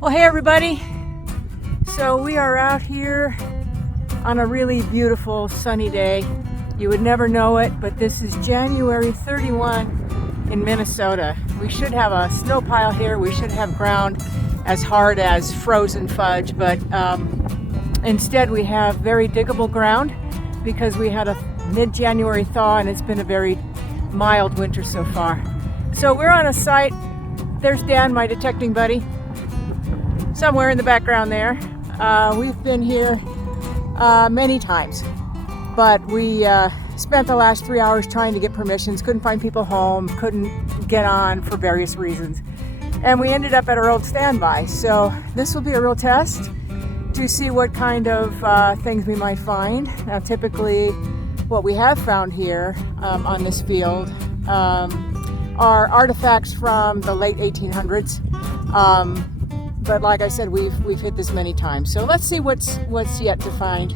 Well, hey everybody. So we are out here on a really beautiful sunny day. You would never know it, but this is January 31 in Minnesota. We should have a snow pile here. We should have ground as hard as frozen fudge, but instead we have very diggable ground because we had a mid-January thaw and it's been a very mild winter so far. So we're on a site. There's Dan, my detecting buddy, somewhere in the background there. We've been here many times, but we spent the last 3 hours trying to get permissions, couldn't find people home, couldn't get on for various reasons, and we ended up at our old standby. So this will be a real test to see what kind of things we might find. Now typically what we have found here on this field are artifacts from the late 1800s. But like I said, we've hit this many times. So let's see what's yet to find.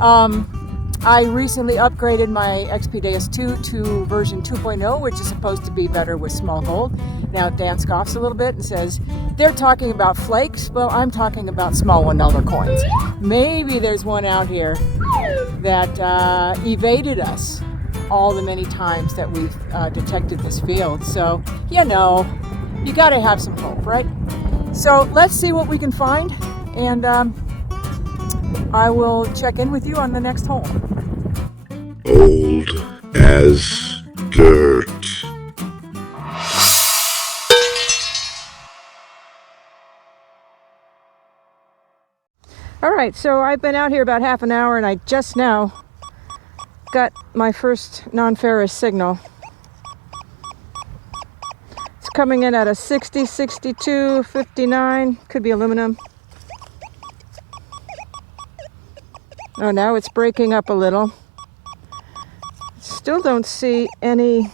I recently upgraded my XP Deus 2 to version 2.0, which is supposed to be better with small gold. Now Dan scoffs a little bit and says, they're talking about flakes. Well, I'm talking about small $1 coins. Maybe there's one out here that evaded us all the many times that we've detected this field. So, you know, you gotta have some hope, right? So let's see what we can find, and I will check in with you on the next hole. Old as dirt. All right, so I've been out here about half an hour and I just now got my first non-ferrous signal. It's coming in at a 60, 62, 59, could be aluminum. Oh, now it's breaking up a little. Still don't see any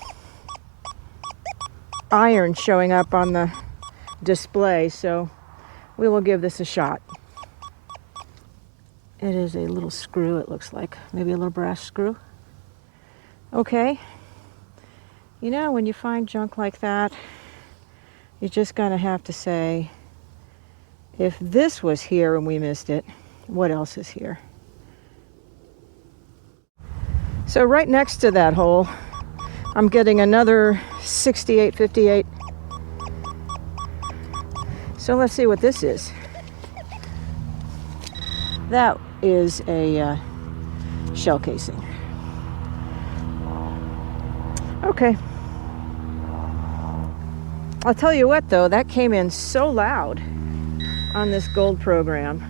iron showing up on the display, so we will give this a shot. It is a little screw, it looks like. Maybe a little brass screw. Okay. You know, when you find junk like that, you're just gonna have to say, if this was here and we missed it, what else is here? So right next to that hole, I'm getting another 68, 58. So let's see what this is. That is a shell casing. Okay. I'll tell you what though, that came in so loud on this gold program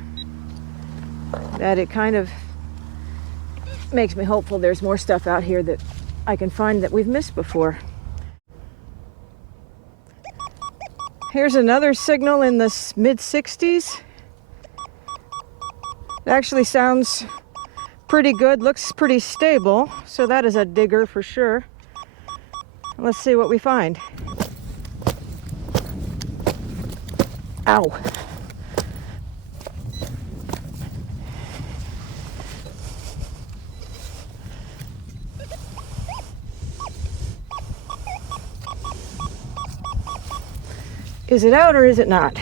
that it kind of makes me hopeful there's more stuff out here that I can find that we've missed before. Here's another signal in the mid-60s. It actually sounds pretty good, looks pretty stable, so that is a digger for sure. Let's see what we find. Ow. Is it out or is it not?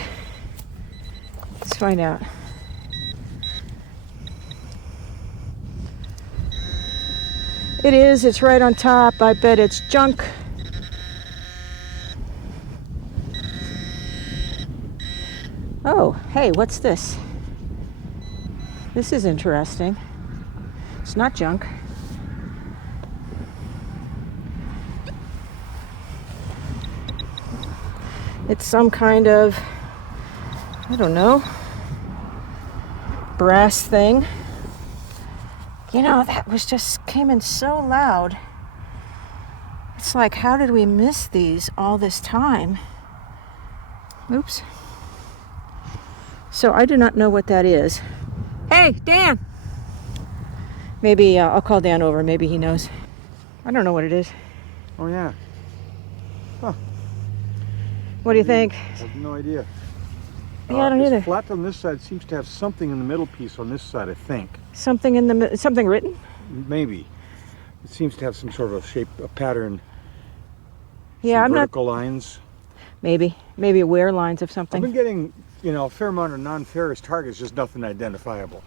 Let's find out. It is, it's right on top. I bet it's junk. Oh, hey, what's this? This is interesting. It's not junk. It's some kind of, I don't know, brass thing. You know, that was just came in so loud. It's like, how did we miss these all this time? Oops. So I do not know what that is. Hey, Dan! Maybe I'll call Dan over. Maybe he knows. I don't know what it is. Oh, yeah. Huh. What do you think? I have no idea. Yeah, I don't either. It's flat on this side. Seems to have something in the middle piece on this side, I think. Something in the something written? Maybe. It seems to have some sort of shape, a pattern. Yeah, some I'm not. vertical lines. Maybe wear lines of something. I've been getting you know, a fair amount of non-ferrous targets, just nothing identifiable.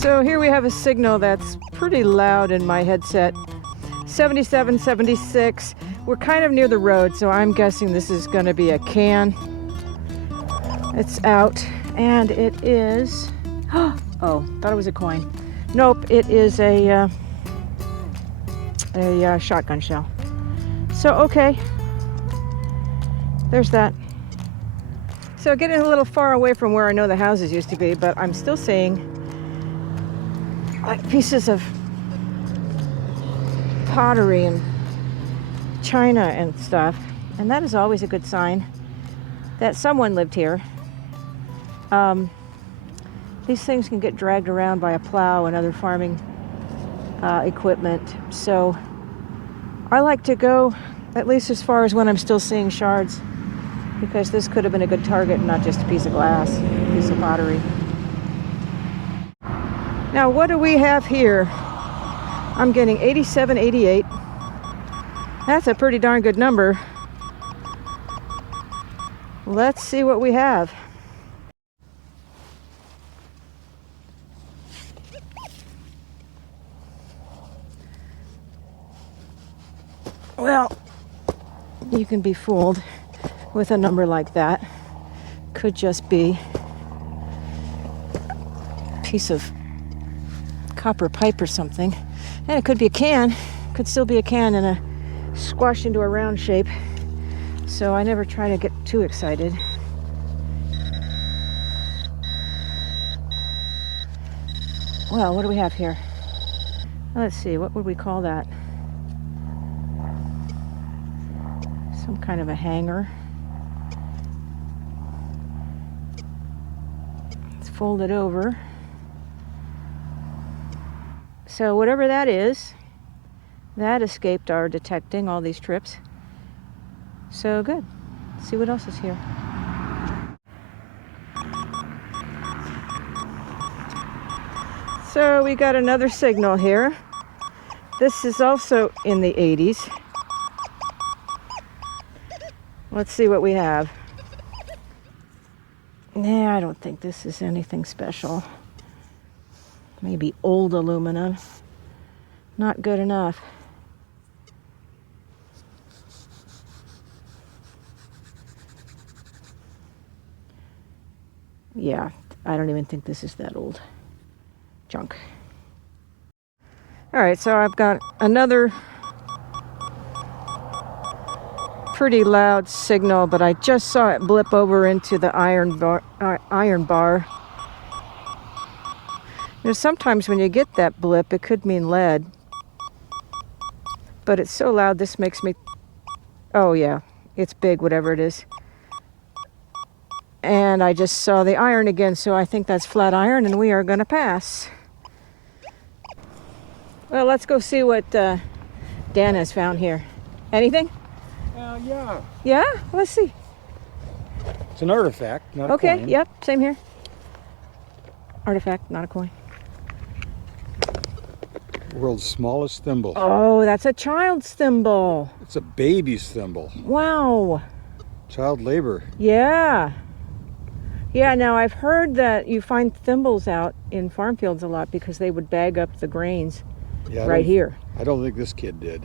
So here we have a signal that's pretty loud in my headset. 77, 76. We're kind of near the road, so I'm guessing this is going to be a can. It's out, and it is... Oh, thought it was a coin. Nope, it is a shotgun shell. So, okay. There's that. So getting a little far away from where I know the houses used to be, but I'm still seeing like pieces of pottery and china and stuff, and that is always a good sign that someone lived here. These things can get dragged around by a plow and other farming equipment, so I like to go at least as far as when I'm still seeing shards, because this could have been a good target and not just a piece of glass, a piece of pottery. Now, what do we have here? I'm getting 87, 88. That's a pretty darn good number. Let's see what we have. Well, you can be fooled with a number like that. Could just be a piece of copper pipe or something. And it could be a can. Could still be a can in a squashed into a round shape. So I never try to get too excited. Well, what do we have here? Let's see, what would we call that? Some kind of a hanger. Let's fold it over. So whatever that is, that escaped our detecting all these trips. So good. Let's see what else is here. So we got another signal here. This is also in the 80s. Let's see what we have. Yeah, I don't think this is anything special. Maybe old aluminum. Not good enough. Yeah, I don't even think this is that old. Junk. All right, so I've got another pretty loud signal, but I just saw it blip over into the iron bar. You know, sometimes when you get that blip, it could mean lead. But it's so loud, this makes me... Oh yeah, it's big, whatever it is. And I just saw the iron again, so I think that's flat iron, and we are going to pass. Well, let's go see what Dan has found here. Anything? Yeah. Yeah? Let's see. It's an artifact, not a coin. Okay, yep, same here. Artifact, not a coin. World's smallest thimble. Oh, that's a child's thimble. It's a baby's thimble. Wow. Child labor. Yeah. Yeah, now I've heard that you find thimbles out in farm fields a lot because they would bag up the grains right here. I don't think this kid did.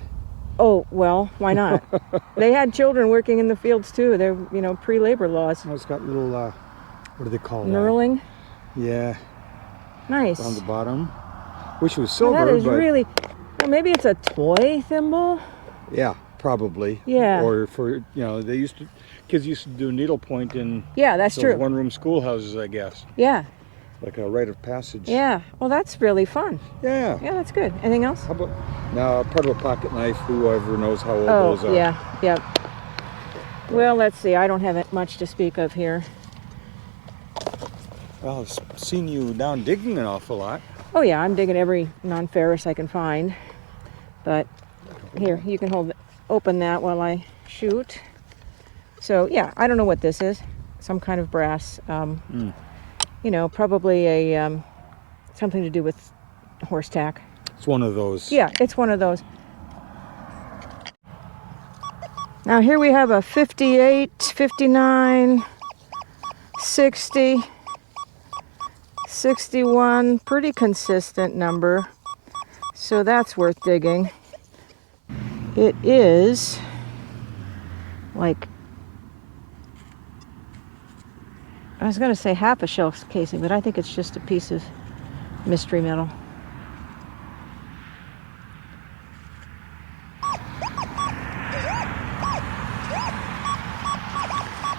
Oh, well, why not? They had children working in the fields too. They're, you know, pre-labor laws. Oh, it's got little, what do they call that? Knurling? Yeah. Nice. On the bottom. Wish it was silver, That is but... really... Well, maybe it's a toy thimble? Yeah, probably. Yeah. Or for, you know, kids used to do needlepoint in Yeah, that's those true. one-room schoolhouses, I guess. Yeah. Like a rite of passage. Yeah. Well, that's really fun. Yeah. Yeah, that's good. Anything else? How about, now, part of a pocket knife, whoever knows how old Oh, those are. yeah. Yep. Well, let's see. I don't have much to speak of here. Well, I've seen you down digging an awful lot. Oh, yeah. I'm digging every non-ferrous I can find. But here, you can open that while I shoot. So, yeah, I don't know what this is. Some kind of brass. You know, probably a something to do with horse tack. It's one of those. Yeah, it's one of those. Now here we have a 58, 59, 60, 61, pretty consistent number. So that's worth digging. It is like, I was going to say half a shell casing, but I think it's just a piece of mystery metal.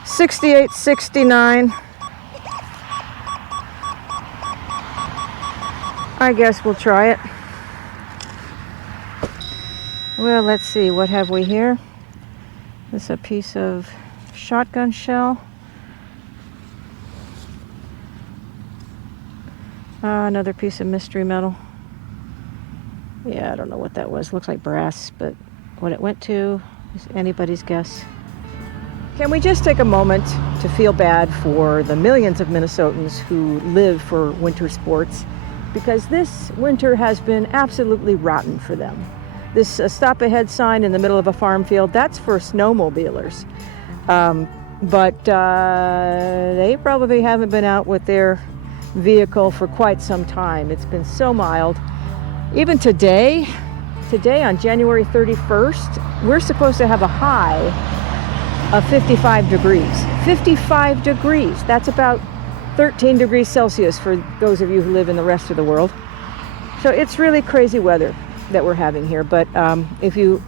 $68, $69. I guess we'll try it. Well, let's see, what have we here? This is a piece of shotgun shell. Another piece of mystery metal. Yeah, I don't know what that was. Looks like brass, but what it went to is anybody's guess. Can we just take a moment to feel bad for the millions of Minnesotans who live for winter sports? Because this winter has been absolutely rotten for them. This stop ahead sign in the middle of a farm field, that's for snowmobilers. But they probably haven't been out with their vehicle for quite some time. It's been so mild. Even today on January 31st, we're supposed to have a high of 55 degrees. 55 degrees. That's about 13 degrees Celsius for those of you who live in the rest of the world. So it's really crazy weather that we're having here. But if you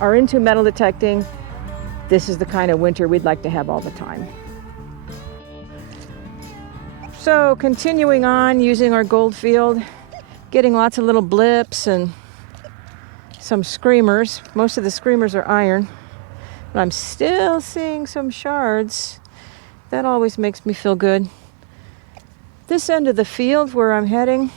are into metal detecting, this is the kind of winter we'd like to have all the time. So continuing on using our gold field, getting lots of little blips and some screamers. Most of the screamers are iron, but I'm still seeing some shards. That always makes me feel good. This end of the field where I'm heading,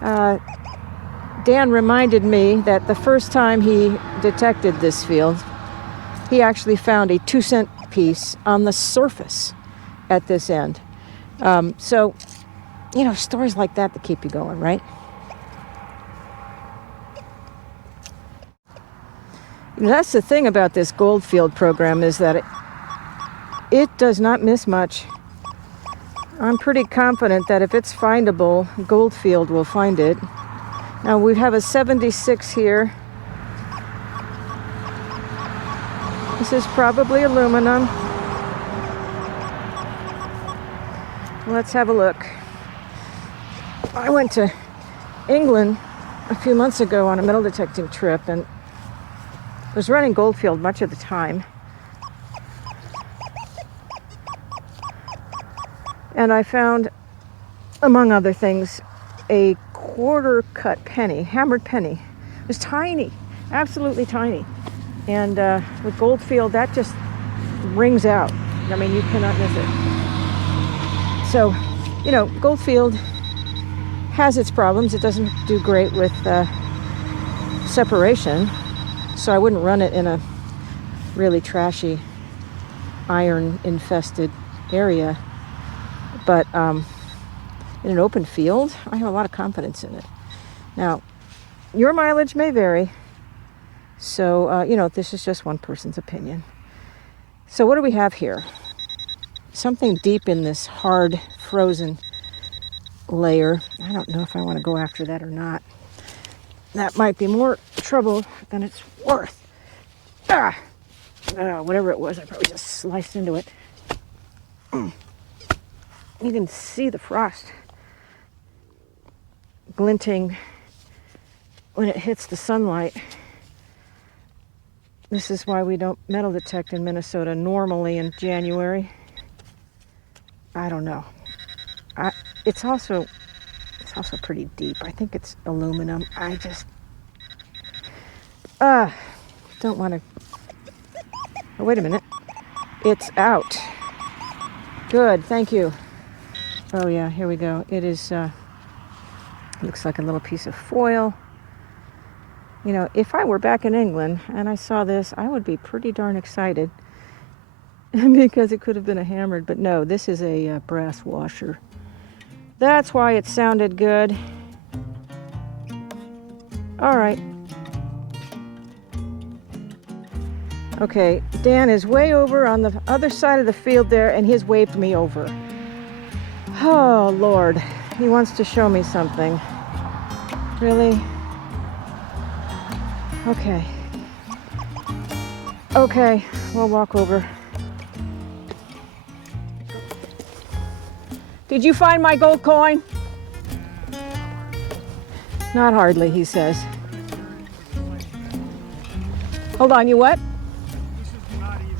Dan reminded me that the first time he detected this field, he actually found a 2-cent piece on the surface at this end. So, you know, stories like that keep you going, right? That's the thing about this Goldfield program, is that it does not miss much. I'm pretty confident that if it's findable, Goldfield will find it. Now we have a 76 here. This is probably aluminum. Let's have a look. I went to England a few months ago on a metal detecting trip and was running Goldfield much of the time. And I found, among other things, a quarter cut penny, hammered penny. It was tiny, absolutely tiny. And with Goldfield, that just rings out. I mean, you cannot miss it. So, you know, Goldfield has its problems. It doesn't do great with separation. So I wouldn't run it in a really trashy, iron-infested area. But in an open field, I have a lot of confidence in it. Now, your mileage may vary. So, you know, this is just one person's opinion. So what do we have here? Something deep in this hard, frozen layer. I don't know if I want to go after that or not. That might be more trouble than it's worth. Whatever it was, I probably just sliced into it. You can see the frost glinting when it hits the sunlight. This is why we don't metal detect in Minnesota normally in January. I don't know. It's also pretty deep. I think it's aluminum. I just don't want to. Oh, wait a minute. It's out. Good, thank you. Oh yeah, here we go. It is, looks like a little piece of foil. You know, if I were back in England and I saw this, I would be pretty darn excited because it could have been a hammered, but no, this is a brass washer. That's why it sounded good. All right. Okay, Dan is way over on the other side of the field there, and he's waved me over. Oh, Lord. He wants to show me something. Really? Okay. Okay, we'll walk over. Did you find my gold coin? Not hardly, he says. Hold on, you what? This is not even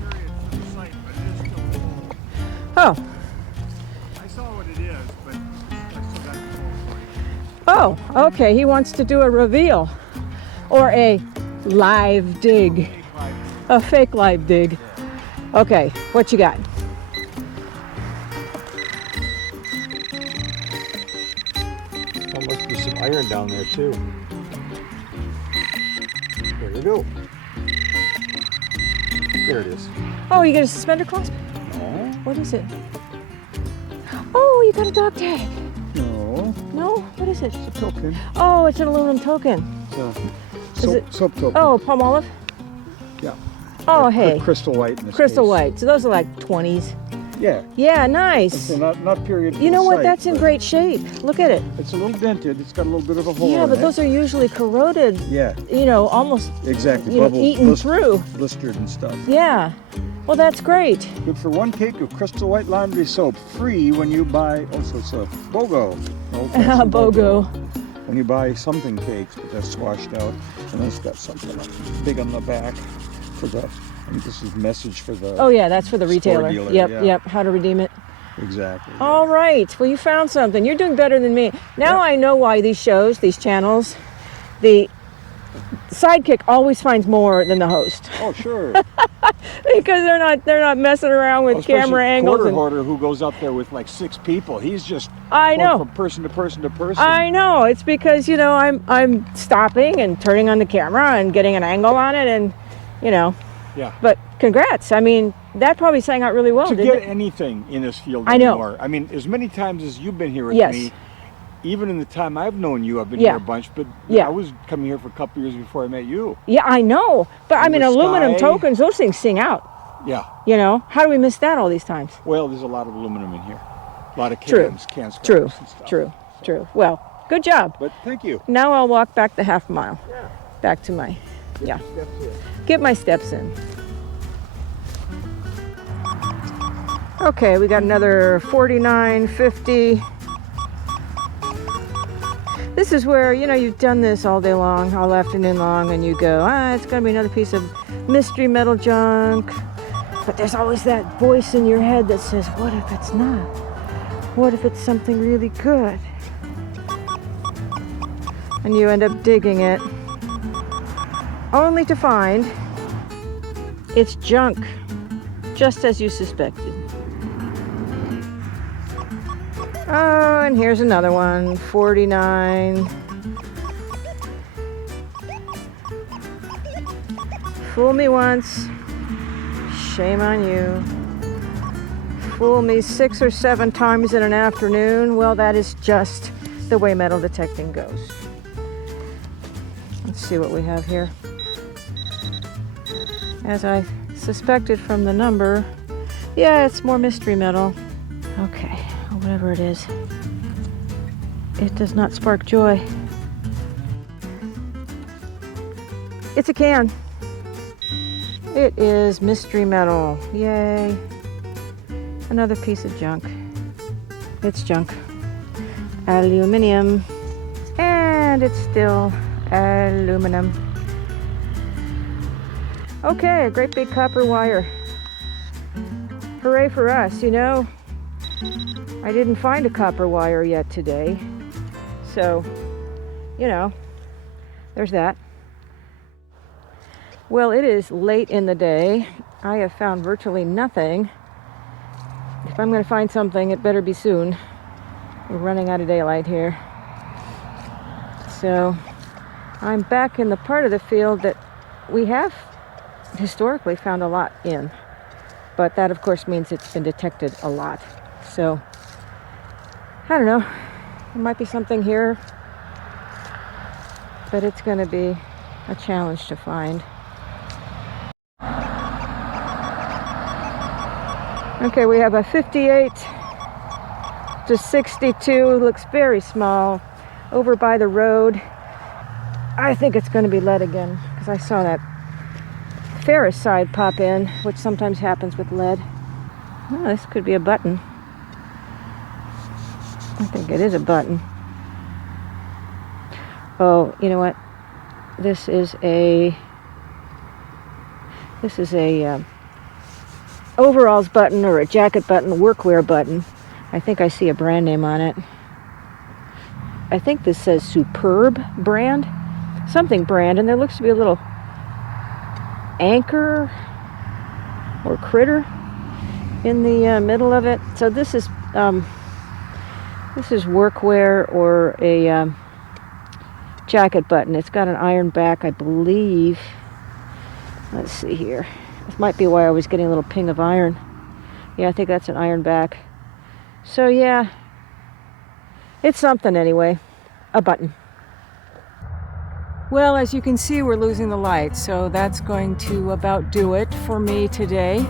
period for the site, but it is still gold. Oh. I saw what it is, but I still got the gold for you. Oh, okay. He wants to do a reveal or a live dig. A fake live dig. Okay, what you got? There must be some iron down there too. There you go. There it is. Oh, you got a suspender clasp? No. What is it? Oh, you got a dog tag. No. No? What is it? It's a token. Oh, it's an aluminum token. It's a soap token. Oh, palm olive? Yeah. Oh, With hey. crystal white in this Crystal case. white. So those are like 20s. Yeah. Yeah, nice. So not period. You know for the what? site, That's in but great shape. Look at it. It's a little dented. It's got a little bit of a hole Yeah, in but it. those are usually corroded, Yeah, you know, almost, exactly. you know, Bubble, eaten through. blistered and stuff. Yeah. Well, that's great. Good for one cake of crystal white laundry soap, free when you buy. Also, it's a BOGO. Old fashioned BOGO. When you buy something cakes, but that's squashed out, and then it's got something big on the back for the. I think this is a message for the. Oh, yeah, that's for the store retailer. dealer, Yep, yeah. yep. How to redeem it. Exactly. All right. Well, you found something. You're doing better than me. Now I know why these shows, these channels, the sidekick always finds more than the host Oh, sure. because they're not messing around with camera angles. Quarter And, hoarder who goes up there with like 6 people. He's just I going know. from person to person to person. I know. It's because, you know, I'm stopping and turning on the camera and getting an angle on it, and, you know. Yeah. But congrats. I mean, that probably sang out really well, To didn't get it? anything in this field I know. anymore. I mean, as many times as you've been here with Yes. me, even in the time I've known you, I've been Yeah. here a bunch, but Yeah. I was coming here for a couple years before I met you. Yeah, I know. But I And mean, the aluminum sky. tokens, those things sing out. Yeah. You know, how do we miss that all these times? Well, there's a lot of aluminum in here. A lot of True. cans, True, and stuff. true, true. Well, good job. But thank you. Now I'll walk back the half mile. Yeah. Back to my, yeah, That's it. get my steps in. Okay, we got another 49.50. This is where, you know, you've done this all day long, all afternoon long, and you go, it's gonna be another piece of mystery metal junk. But there's always that voice in your head that says, what if it's not? What if it's something really good? And you end up digging it, only to find it's junk, just as you suspected. Oh, and here's another one, 49. Fool me once, shame on you. Fool me 6 or 7 times in an afternoon, well, that is just the way metal detecting goes. Let's see what we have here. As I suspected from the number, yeah, it's more mystery metal. Okay, whatever it is, it does not spark joy. It's a can. It is mystery metal. Yay. Another piece of junk. It's junk. Aluminum. And it's still aluminum. Okay, a great big copper wire. Hooray for us, you know. I didn't find a copper wire yet today. So, you know, there's that. Well, it is late in the day. I have found virtually nothing. If I'm going to find something, it better be soon. We're running out of daylight here. So, I'm back in the part of the field that we have historically found a lot in. But that, of course, means it's been detected a lot. So, I don't know. There might be something here, but it's going to be a challenge to find. Okay, we have a 58 to 62. Looks very small over by the road. I think it's going to be lead again because I saw that ferrous side pop in, which sometimes happens with lead. Oh, this could be a button. I think it is a button. Oh, you know what? This is a overalls button or a jacket button, workwear button. I think I see a brand name on it. I think this says Superb brand, something brand, and there looks to be a little anchor or critter in the middle of it. So this is workwear or a jacket button. It's got an iron back, I believe. Let's see here. This might be why I was getting a little ping of iron. Yeah, I think that's an iron back. So yeah, it's something anyway. A button. Well, as you can see, we're losing the light, so that's going to about do it for me today.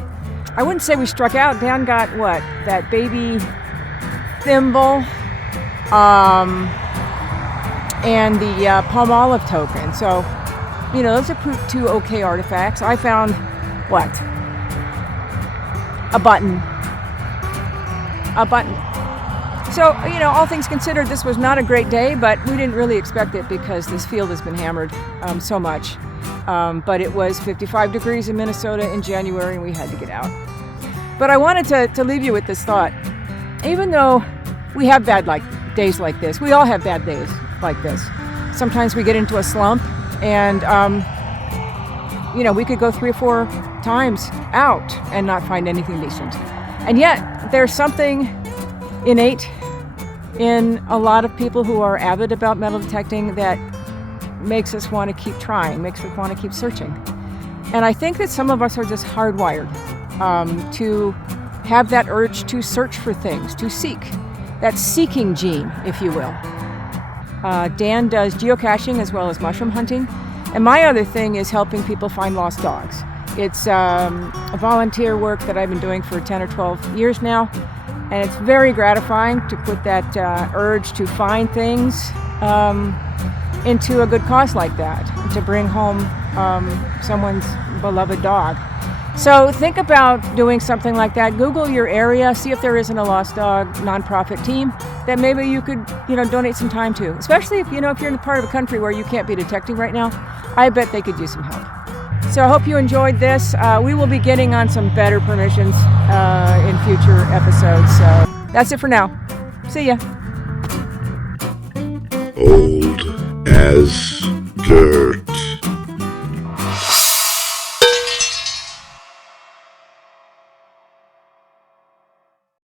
I wouldn't say we struck out. Dan got what? That baby thimble, and the palm olive token. So, you know, those are two okay artifacts. I found what? A button. A button. So, you know, all things considered, this was not a great day, but we didn't really expect it because this field has been hammered so much. But it was 55 degrees in Minnesota in January, and we had to get out. But I wanted to leave you with this thought. Even though we have bad days like this, we all have bad days like this. Sometimes we get into a slump, and you know, we could go 3 or 4 times out and not find anything decent. And yet, there's something innate in a lot of people who are avid about metal detecting that makes us want to keep trying, makes us want to keep searching. And I think that some of us are just hardwired to have that urge to search for things, to seek, that seeking gene, if you will. Dan does geocaching as well as mushroom hunting. And my other thing is helping people find lost dogs. It's a volunteer work that I've been doing for 10 or 12 years now. And it's very gratifying to put that urge to find things into a good cause like that, to bring home someone's beloved dog. So think about doing something like that. Google your area, see if there isn't a lost dog nonprofit team that maybe you could, you know, donate some time to. Especially if, you know, if you're in a part of a country where you can't be detecting right now, I bet they could use some help. So I hope you enjoyed this. We will be getting on some better permissions in future episodes. So that's it for now. See ya. Old as dirt.